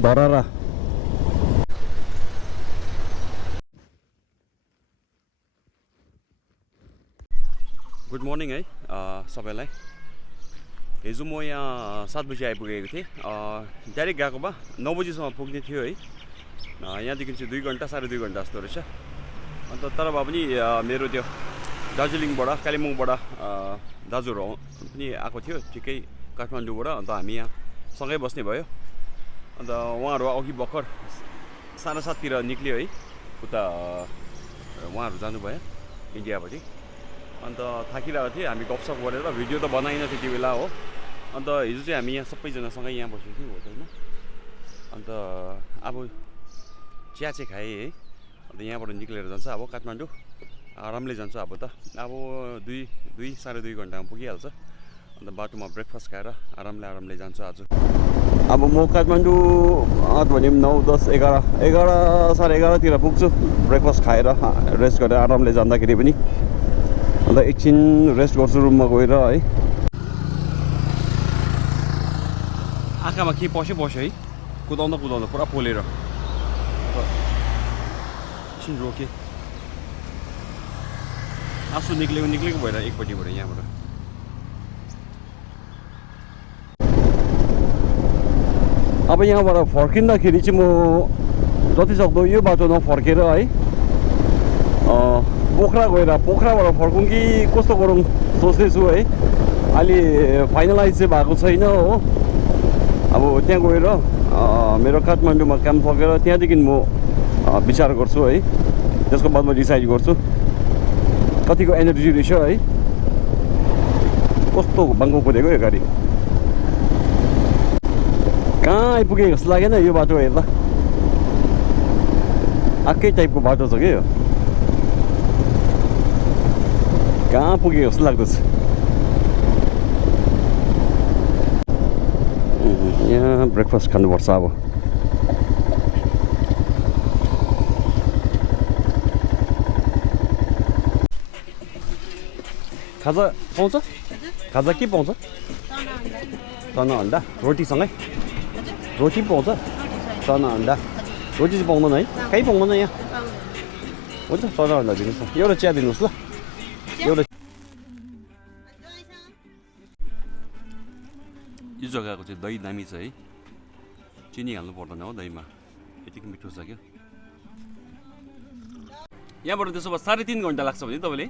धरारा good morning है सबैलाई। हिजो म यहाँ 7 बजी आइपुगेको थिएँ। डाइरेक्ट गएको भए 9 बजीसम्म पुग्ने थियो है। यहाँदेखि चाहिँ 2 घन्टा 2.5 घन्टा जस्तो रहेछ। अन्त तर भए पनि मेरो त्यो दार्जिलिङबाट कालिम्पोङबाट दाजुहरू पनि आएको थियो ठिकै काठमाडौँबाट। अन्त हामी यहाँ सँगै बस्ने भयो। अन्त उहाँहरू अघि भर्खर 7:30 तिर निक्ल्यो है, उता उहाँहरू जानुभयो इन्डियापट्टि। अन्त थाकिरहेको थिएँ, हामी गफसफ गरेर भिडियो त बनाएन त्यति बेला हो। अन्त हिजो चाहिँ हामी यहाँ सबैजनासँगै यहाँ बसेको थियौँ होटलमा। अन्त अब चिया चाहिँ खाएँ है। अन्त यहाँबाट निक्लेर जान्छ अब काठमाडौँ, आरामले जान्छ अब त। अब 2-2.5 घन्टामा पुगिहाल्छ। अन्त बाटोमा ब्रेकफास्ट खाएर आरामले जान्छ आज। अब म काठमाडौँ भने 9, 10, 11, 11:30 तिर पुग्छु ब्रेकफास्ट खाएर रेस्ट गरेर आरामले जाँदाखेरि पनि। अन्त एकछिन रेस्ट गर्छु रुममा गएर है। आँखामा के पस्यो है, कुदाउँदा पुरा पोलेर एकछिन रोकेँ। आँसु निक्लेको भएर एकपट्टिबाट यहाँबाट। अब यहाँबाट फर्किँदाखेरि चाहिँ म जति सक्दो यो बाटो नफर्केर है पोखराबाट फर्कौँ कि कस्तो गरौँ सोच्दैछु है। अहिले फाइनलाइज चाहिँ भएको छैन हो। अब त्यहाँ गएर मेरो काठमाडौँमा काम सकेर त्यहाँदेखि म विचार गर्छु है। त्यसको बादमा डिसाइड गर्छु कतिको एनर्जी रहेछ है। कस्तो बाङ्गो कुदेको यो गाडी, कहाँ आइपुगेको जस्तो लागेन यो बाटो हेर्दा। अर्कै टाइपको बाटो छ कि यो, कहाँ पुगेको जस्तो लाग्दछ। यहाँ ब्रेकफास्ट खानुपर्छ अब। खाजा पाउँछ? खाजा के पाउँछ? चना अन्डा रोटीसँगै? रोटी पाउँछ? चना अन्डा रोटी चाहिँ पाउँदैन है? कहीँ पाउँदैन यहाँ? हुन्छ चना अन्डा दिनुहोस् न। एउटा चिया दिनुहोस् ल। एउटा यो जग्गाको चाहिँ दही दामी छ है। चिनी हाल्नु पर्दैन हो दहीमा, यतिको मिठो छ क्या। यहाँबाट त्यसो भए 3.5 घन्टा लाग्छ भने तपाईँले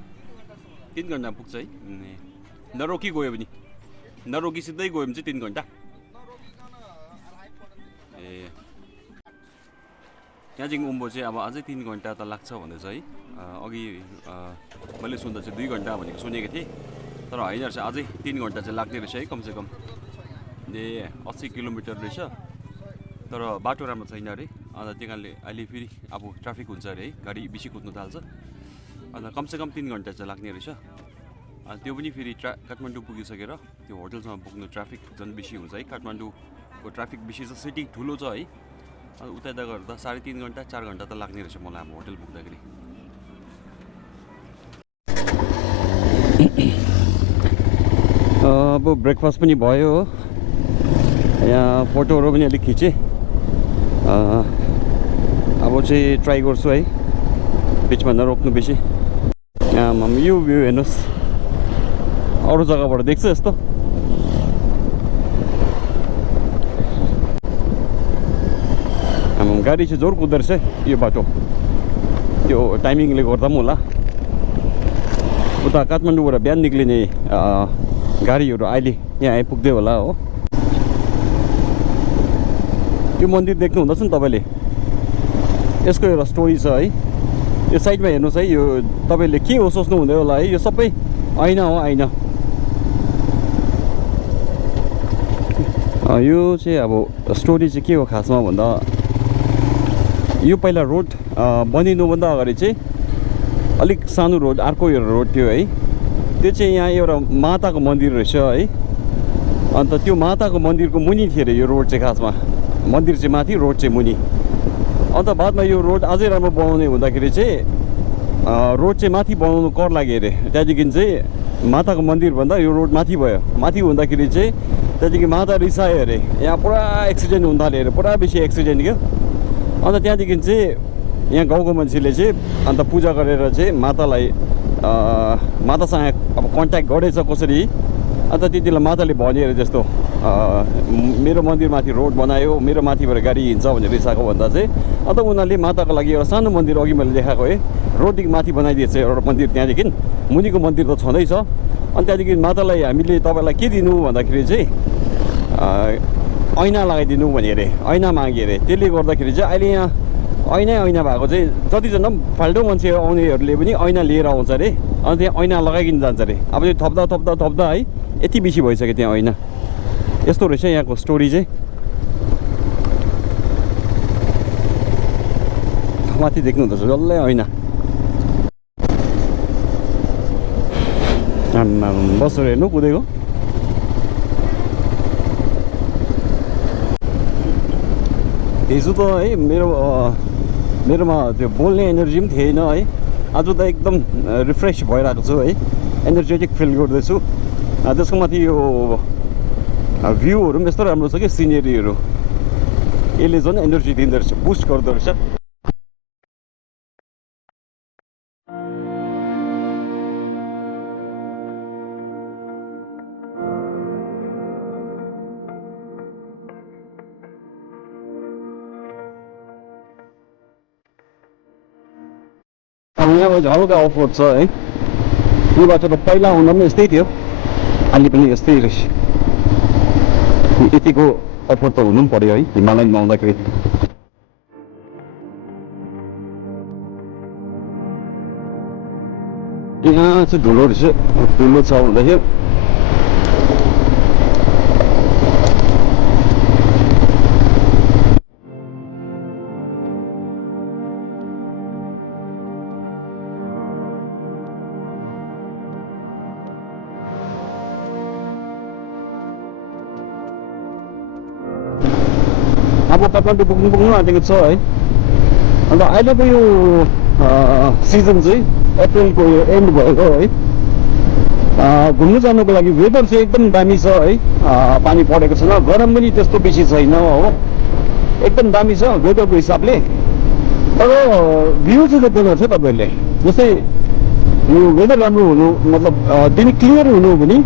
3 घन्टामा पुग्छ है। नरोकी गयो भने, नरोकी सिधै गयो भने चाहिँ 3 घन्टा। ए त्यहाँदेखि उँभो चाहिँ अब अझै 3 घन्टा त लाग्छ भन्दैछ है। अघि मैले सुन्दा चाहिँ 2 घन्टा भनेको सुनेको थिएँ, तर होइन रहेछ, अझै 3 घन्टा चाहिँ लाग्ने रहेछ है कमसेकम। ए 80 किलोमिटर रहेछ, तर बाटो राम्रो छैन अरे। अन्त त्यही कारणले अहिले फेरि अब ट्राफिक हुन्छ अरे है, गाडी बेसी कुद्नु थाल्छ। अन्त कमसेकम 3 घन्टा चाहिँ लाग्ने रहेछ। त्यो पनि फेरि काठमाडौँ पुगिसकेर त्यो होटलसम्म पुग्नु ट्राफिक झन् बेसी हुन्छ है। काठमाडौँको ट्राफिक बेसी छ, सिटी ठुलो छ है। अन्त उता यता गर्दा 3.5 घन्टा 4 घन्टा त लाग्ने रहेछ मलाई अब होटल पुग्दाखेरि। अब ब्रेकफास्ट पनि भयो हो। यहाँ फोटोहरू पनि अलिक खिचेँ। अब चाहिँ ट्राई गर्छु है बिचमा नरोक्नु बेसी। यो भ्यू हेर्नुहोस्, अरू जग्गाबाट देख्छ यस्तो। गाडी चाहिँ जोर कुद्दो रहेछ यो बाटो, त्यो टाइमिङले गर्दा पनि होला। उता काठमाडौँबाट बिहान निक्लिने गाडीहरू अहिले यहाँ आइपुग्दै होला हो। यो मन्दिर देख्नु हुँदैछ नि तपाईँले, यसको एउटा स्टोरी छ है। यो साइडमा हेर्नुहोस् है, यो तपाईँले के हो सोच्नु हुँदै होला है, यो सबै ऐना हो, ऐना। यो चाहिँ अब स्टोरी चाहिँ के हो खासमा भन्दा, यो पहिला रोड बनिनुभन्दा अगाडि चाहिँ अलिक सानो रोड, अर्को एउटा रोड थियो है। त्यो चाहिँ यहाँ एउटा माताको मन्दिर रहेछ है। अन्त त्यो माताको मन्दिरको मुनि थियो अरे यो रोड चाहिँ खासमा। मन्दिर चाहिँ माथि, रोड चाहिँ मुनि। अन्त बादमा यो रोड अझै राम्रो बनाउने हुँदाखेरि चाहिँ रोड चाहिँ माथि बनाउनु कर लाग्यो अरे। त्यहाँदेखि चाहिँ माताको मन्दिर भन्दा यो रोड माथि भयो। माथि हुँदाखेरि चाहिँ त्यहाँदेखि माता रिसायो अरे, यहाँ पुरा एक्सिडेन्ट हुन थाल्यो अरे, पुरा बेसी एक्सिडेन्ट क्या। अन्त त्यहाँदेखि चाहिँ यहाँ गाउँको मान्छेले चाहिँ अन्त पूजा गरेर चाहिँ मातालाई मातासँग अब कन्ट्याक्ट गरेछ कसरी। अन्त त्यति बेला माताले भन्यो अरे जस्तो मेरो मन्दिरमाथि रोड बनायो, मेरो माथिबाट गाडी हिँड्छ भनेर रिसाएको भन्दा चाहिँ अन्त उनीहरूले माताको लागि एउटा सानो मन्दिर अघि मैले देखाएको है, रोडदेखि माथि बनाइदिएछ एउटा मन्दिर। त्यहाँदेखि मुनिको मन्दिर त छँदैछ। अनि त्यहाँदेखि मातालाई हामीले तपाईँलाई के दिनु भन्दाखेरि चाहिँ ऐना लगाइदिनु भन्यो अरे, ऐना माग्यो अरे। त्यसले गर्दाखेरि चाहिँ अहिले यहाँ ऐना भएको चाहिँ जतिजना फाल्टो मान्छे आउनेहरूले पनि ऐना लिएर आउँछ अरे। अनि त्यहाँ ऐना लगाइकन जान्छ अरे। अब यो थप्दा है यति बेसी भइसक्यो त्यहाँ ऐना। यस्तो रहेछ यहाँको स्टोरी चाहिँ। माथि देख्नु हुँदैछ डल्लै ऐना। बसेर हेर्नु कुदेको। हिजो त है मेरोमा त्यो बोल्ने एनर्जी पनि थिएन है। आज त एकदम रिफ्रेस भइरहेको छु है, एनर्जेटिक फिल गर्दैछु। त्यसको माथि यो भ्यूहरू पनि यस्तो राम्रो छ कि सिनेरीहरू, यसले झन् एनर्जी दिँदो रहेछ, बुस्ट गर्दो रहेछ। यहाँ हल्का अफरोड छ है। यो बाटो त पहिला आउँदा पनि यस्तै थियो, अहिले पनि यस्तै रहेछ। यतिको अफरोड त हुनु पनि पर्यो है हिमालयनमा आउँदाखेरि। यहाँ चाहिँ धुलो रहेछ, धुलो छ भन्दाखेरि अब काठमाडौँ पुग्नु आँटेको छ है। अन्त अहिलेको यो सिजन चाहिँ अप्रिलको यो एन्ड भएको है। घुम्नु जानुको लागि वेदर चाहिँ एकदम दामी छ है। पानी परेको छैन, गरम पनि त्यस्तो बेसी छैन हो, एकदम दामी छ वेदरको हिसाबले। तर भ्यू चाहिँ देख्नु पर्छ तपाईँहरूले। जस्तै यो वेदर राम्रो हुनु मतलब दिन क्लियर हुनु हो भने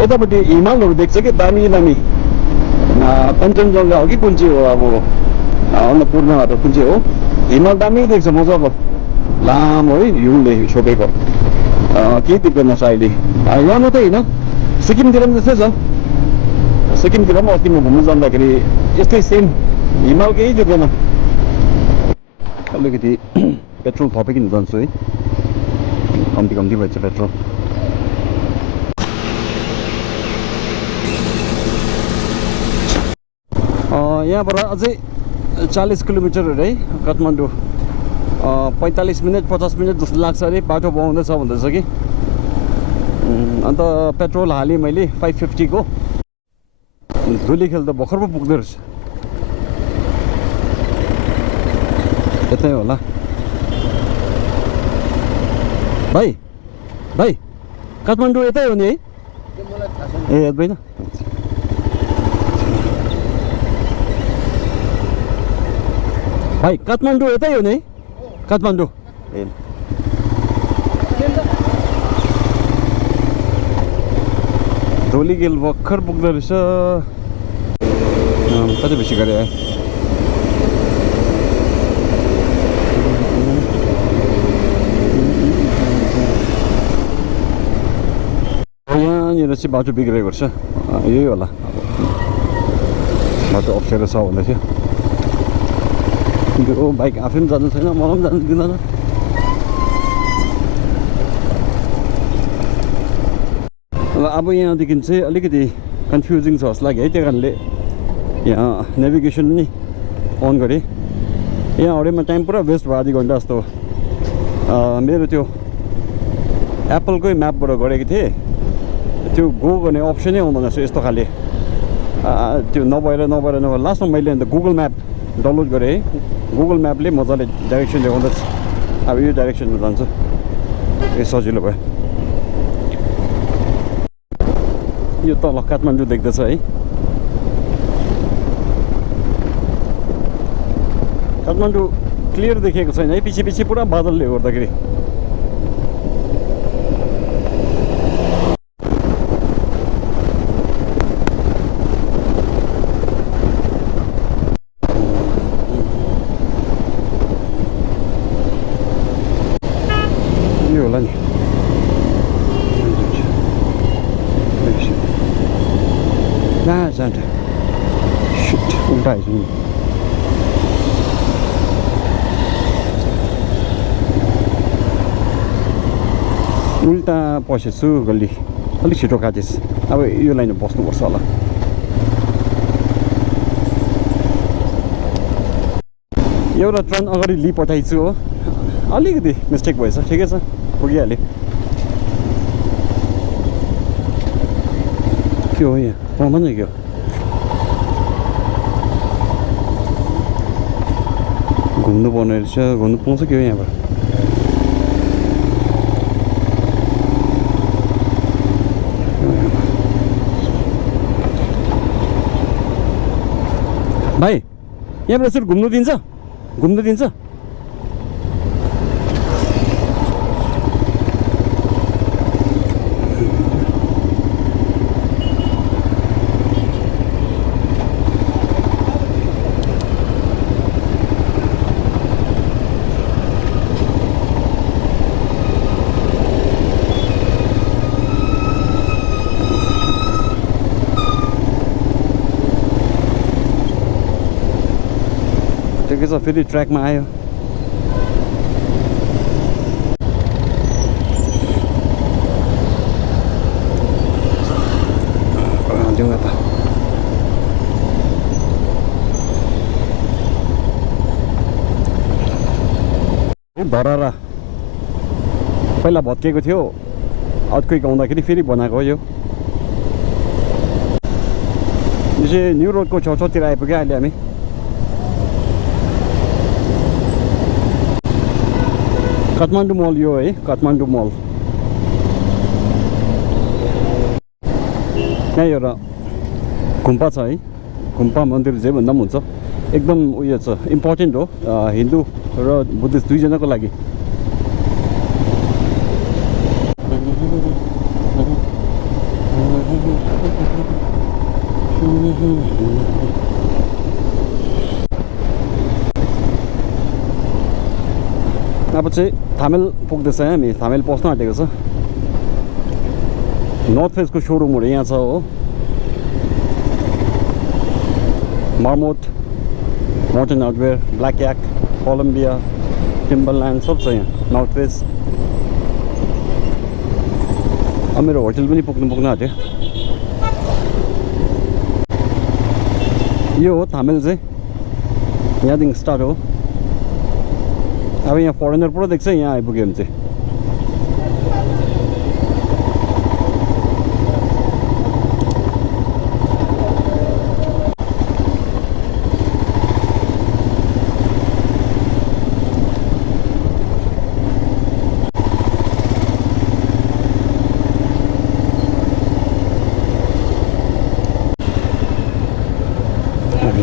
यतापट्टि हिमालहरू देख्छ कि दामी दामी। कञ्चनजङ्घा हो कि कुन चाहिँ हो, अब अन्नपूर्णहरू कुन चाहिँ हो, हिमाल दामी देख्छ मजाको लामो है हिउँले छोपेको। केही देख्दैन छ अहिले यहाँ मात्रै होइन, सिक्किमतिर पनि त्यस्तै छ। सिक्किमतिर पनि अस्ति म घुम्नु जाँदाखेरि यस्तै सेम हिमाल केही देख्दैन। अलिकति पेट्रोल थपिकन जान्छु है, कम्ती भएछ पेट्रोल। यहाँबाट अझै 40 किलोमिटर है काठमाडौँ। 45 मिनट 50 मिनट जस्तो लाग्छ अरे, बाटो बनाउँदैछ भन्दैछ कि। अन्त पेट्रोल हालेँ मैले 550 को। धुलीखेल त भर्खर पो पुग्दो रहेछ, यतै होला। भाइ काठमाडौँ यतै हो नि है? ए याद भाइ काठमाडौँ यतै हो नि? काठमाडौँ ए धोलीखेल भर्खर पुग्दो रहेछ। कति बेसी गरे यहाँनिर चाहिँ बाटो बिग्रेको रहेछ, यही होला बाटो अप्ठ्यारो छ भन्दै थियो। ओ बाइक आफै पनि जानु छैन, मलाई पनि जानु दिँदैन। अब यहाँदेखि चाहिँ अलिकति कन्फ्युजिङ छ जस्तो लाग्यो है, त्यही कारणले यहाँ नेभिगेसन पनि अन गरेँ। यहाँ हरेमा टाइम पुरा वेस्ट भयो, आधी घन्टा जस्तो। मेरो त्यो एप्पलकै म्यापबाट गरेको थिएँ, त्यो गो गर्ने अप्सनै आउँदैन रहेछ यस्तो खाले। त्यो नभएर लास्टमा मैले अन्त गुगल म्याप डाउनलोड गरेँ है। गुगल म्यापले मजाले डाइरेक्सन देखाउँदैछ। अब यो डाइरेक्सनमा जान्छु, ए सजिलो भयो। यो तल काठमाडौँ देख्दैछ है काठमाडौँ क्लियर देखिएको छैन है पछि पछि पुरा बादलले गर्दाखेरि यो होला नि ना जान्छ शिट उल्टा आइसु नि उल्टा पसेछु गल्ली अलिक छिटो काटेछ अब यो लाइनमा बस्नुपर्छ होला एउटा ट्रेन अगाडि लिइपठाइछु हो अलिकति मिस्टेक भएछ ठिकै छ पुगिहाल्यो के हो यहाँ पाउँदैन के हो घुम्नु पर्ने रहेछ घुम्नु पाउँछ के हो यहाँबाट भाइ यहाँबाट यसरी घुम्नु दिन्छ ठिकै छ फेरि ट्र्याकमा आयो जाउँ त धरारा पहिला भत्किएको थियो अर्थक्वेक आउँदाखेरि फेरि बनाएको हो यो चाहिँ न्यू रोडको छेउछाउतिर आइपुग्यो अहिले हामी काठमाडौँ मल यो है काठमाडौँ मल यहाँ एउटा गुम्पा छ है गुम्पा मन्दिर जे भन्दा पनि हुन्छ एकदम उयो छ इम्पोर्टेन्ट हो हिन्दू र बुद्धिस्ट दुईजनाको लागि अब चाहिँ थामेल पुग्दैछ हामी थामेल पस्न आँटेको छ नर्थ फेसको सोरुमहरू यहाँ छ हो मार्मोट माउन्टेन आउटवेयर ब्ल्याक याक कोलम्बिया टिम्बरल्यान्ड सब छ यहाँ नर्थ फेस अब मेरो होटल पनि पुग्नु आँट्यो यो हो थामेल चाहिँ यहाँदेखि स्टार्ट हो अब यहाँ फरेनर पुरा देख्छ यहाँ आइपुग्यो भने चाहिँ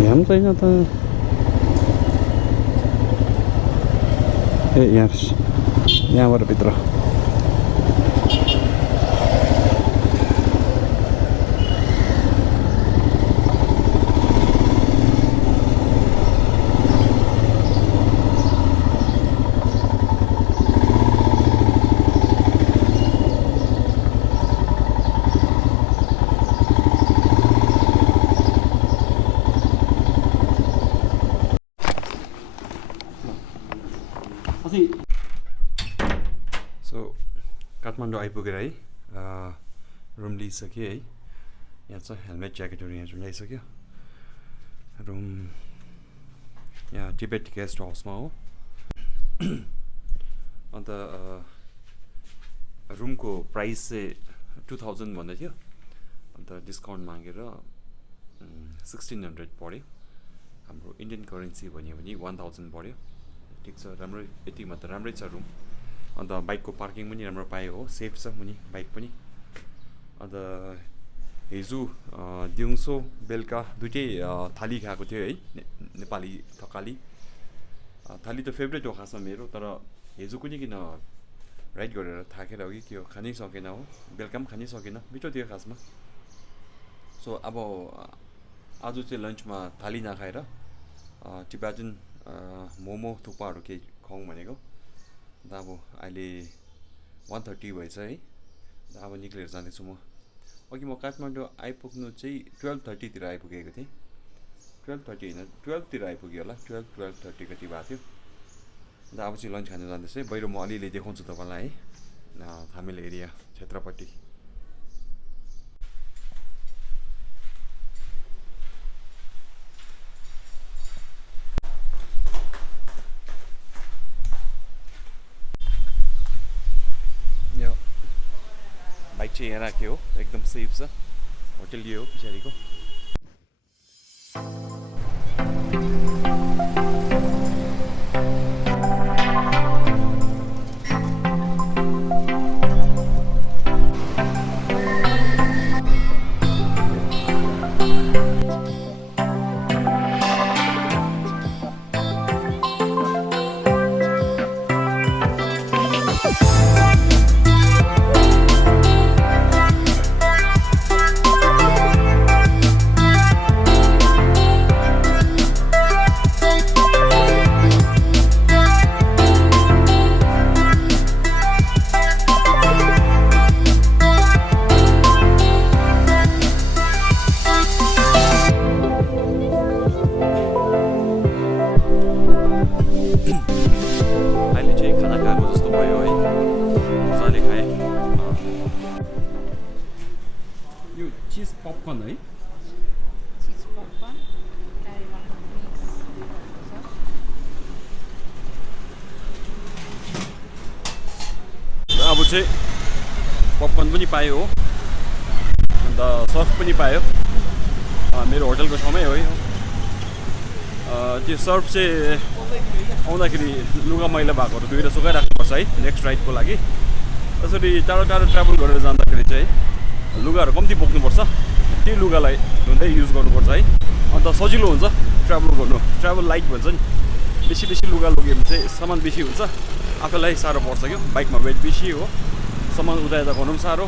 यहाँ पनि छैन त ए यहाँबाट भित्र सो काठमाडौँ आइपुगेर है रुम लिइसक्यो है यहाँ छ हेलमेट ज्याकेटहरू यहाँ ल्याइसक्यो रुम यहाँ टिबेट गेस्ट हाउसमा हो अन्त रुमको प्राइस चाहिँ 2000 भन्दै थियो अन्त डिस्काउन्ट मागेर 1600 पऱ्यो हाम्रो इन्डियन करेन्सी भन्यो भने 1000 पऱ्यो ठिक छ राम्रो यतिमा त राम्रै छ रुम अन्त बाइकको पार्किङ पनि राम्रो पायो हो सेफ छ मुनि बाइक पनि अन्त हिजो दिउँसो बेलुका दुइटै थाली खाएको थियो है नेपाली थकाली थाली त फेभरेट हो खासमा मेरो तर हिजो कुनै किन राइड गरेर थाकेर हो कि के हो खानै सकेन हो बेलुका पनि खानै सकेन मिठो थियो खासमा सो अब आज चाहिँ लन्चमा थाली नखाएर टिबेटन मोमो थुक्पाहरू केही खुवाउँ भनेको अन्त अब अहिले 1:30 भएछ है अब निक्लेर जाँदैछु म अघि म काठमाडौँ आइपुग्नु चाहिँ 12:30तिर आइपुगेको थिएँ 12:30 होइन 12तिर आइपुग्यो होला 12:30 कति भएको थियो अन्त अब चाहिँ लन्च खानु जाँदैछ है बाहिर म अलिअलि देखाउँछु तपाईँलाई है थामेल एरिया क्षेत्रपट्टि बाइक चाहिँ यहाँ राख्यो हो एकदम सेफ छ होटेल यो हो पछाडिको पपकर्न है Cheese popcorn, carry one mix. अब चाहिँ पपकर्न पनि पायो हो अन्त सर्फ पनि पायो मेरो होटलको छेउमै हो त्यो सर्फ चाहिँ आउँदाखेरि लुगा मैला भएकोहरू धोएर सुकाइराख्नुपर्छ है नेक्स्ट राइडको लागि त्यसरी टाढो टाढो ट्राभल गरेर जाँदाखेरि चाहिँ लुगाहरू कम्ती बोक्नुपर्छ त्यही लुगालाई धुँदै युज गर्नुपर्छ है अन्त सजिलो हुन्छ ट्राभल गर्नु ट्राभल लाइट भन्छ नि बेसी बेसी लुगा लग्यो भने चाहिँ सामान बेसी हुन्छ आफैलाई साह्रो पर्छ क्या बाइकमा वेट बेसी हो सामान उतार्दा गर्नु पनि साह्रो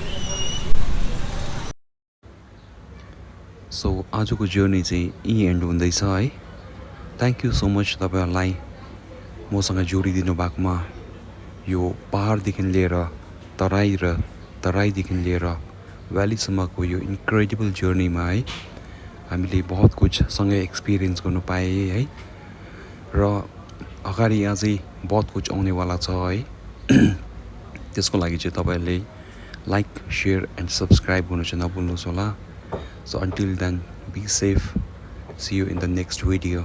सो आजको जर्नी चाहिँ यहीँ एन्ड हुँदैछ है थ्याङ्क यू सो मच तपाईँहरूलाई मसँग जोडिदिनु भएकोमा यो पहाडदेखि लिएर तराई र तराईदेखि लिएर भ्यालीसम्मको यो इन्क्रेडिबल जर्नीमा है हामीले बहुत कुछ सँगै एक्सपिरियन्स गर्नु पाएँ है र अगाडि अझै बहुत कुछ आउनेवाला छ है त्यसको लागि चाहिँ तपाईँहरूले लाइक सेयर एन्ड सब्सक्राइब गर्नु चाहिँ नभुल्नुहोस् होला so until then be safe see you in the next video